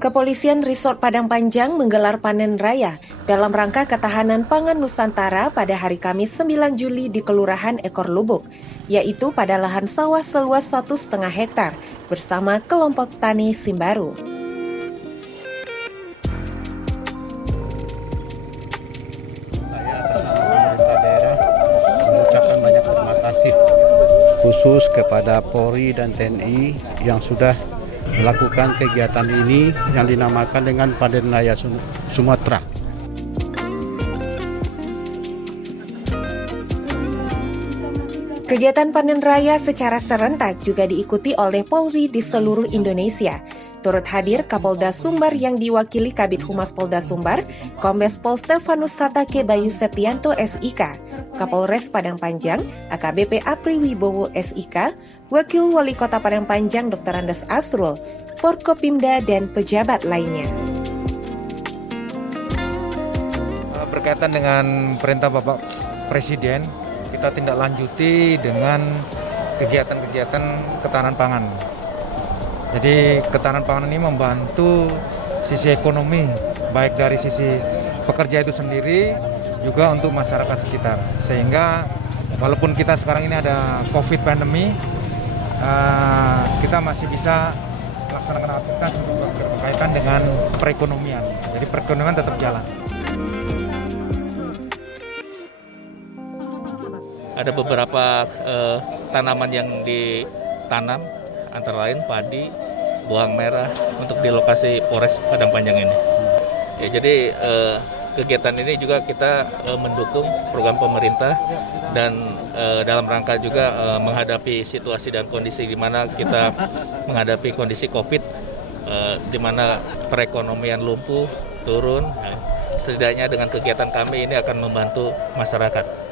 Kepolisian Resort Padang Panjang menggelar panen raya dalam rangka ketahanan pangan Nusantara pada hari Kamis 9 Juli di Kelurahan Ekor Lubuk, yaitu pada lahan sawah seluas 1,5 hektar bersama kelompok tani Simbaru. Saya atas nama pemerintah daerah mengucapkan banyak terima kasih khusus kepada Polri dan TNI yang sudah melakukan kegiatan ini yang dinamakan dengan Panen Raya Sumatera. Kegiatan panen raya secara serentak juga diikuti oleh Polri di seluruh Indonesia. Turut hadir Kapolda Sumbar yang diwakili Kabid Humas Polda Sumbar, Kombes Pol Stefanus Satake Bayu Setianto SIK, Kapolres Padang Panjang, AKBP Apri Wibowo SIK, Wakil Wali Kota Padang Panjang Dr. Andes Asrul, Forkopimda, dan pejabat lainnya. Berkaitan dengan perintah Bapak Presiden, kita tindak lanjuti dengan kegiatan-kegiatan ketahanan pangan. Jadi ketahanan pangan ini membantu sisi ekonomi, baik dari sisi pekerja itu sendiri, juga untuk masyarakat sekitar. Sehingga walaupun kita sekarang ini ada COVID pandemi, kita masih bisa melaksanakan aktivitas untuk berkaitan dengan perekonomian. Jadi perekonomian tetap jalan. Ada beberapa tanaman yang ditanam, antara lain padi, bawang merah untuk di lokasi Polres Padang Panjang ini. Ya, jadi kegiatan ini juga kita mendukung program pemerintah dan dalam rangka juga menghadapi situasi dan kondisi di mana kita menghadapi kondisi COVID, di mana perekonomian lumpuh, turun. Setidaknya dengan kegiatan kami ini akan membantu masyarakat.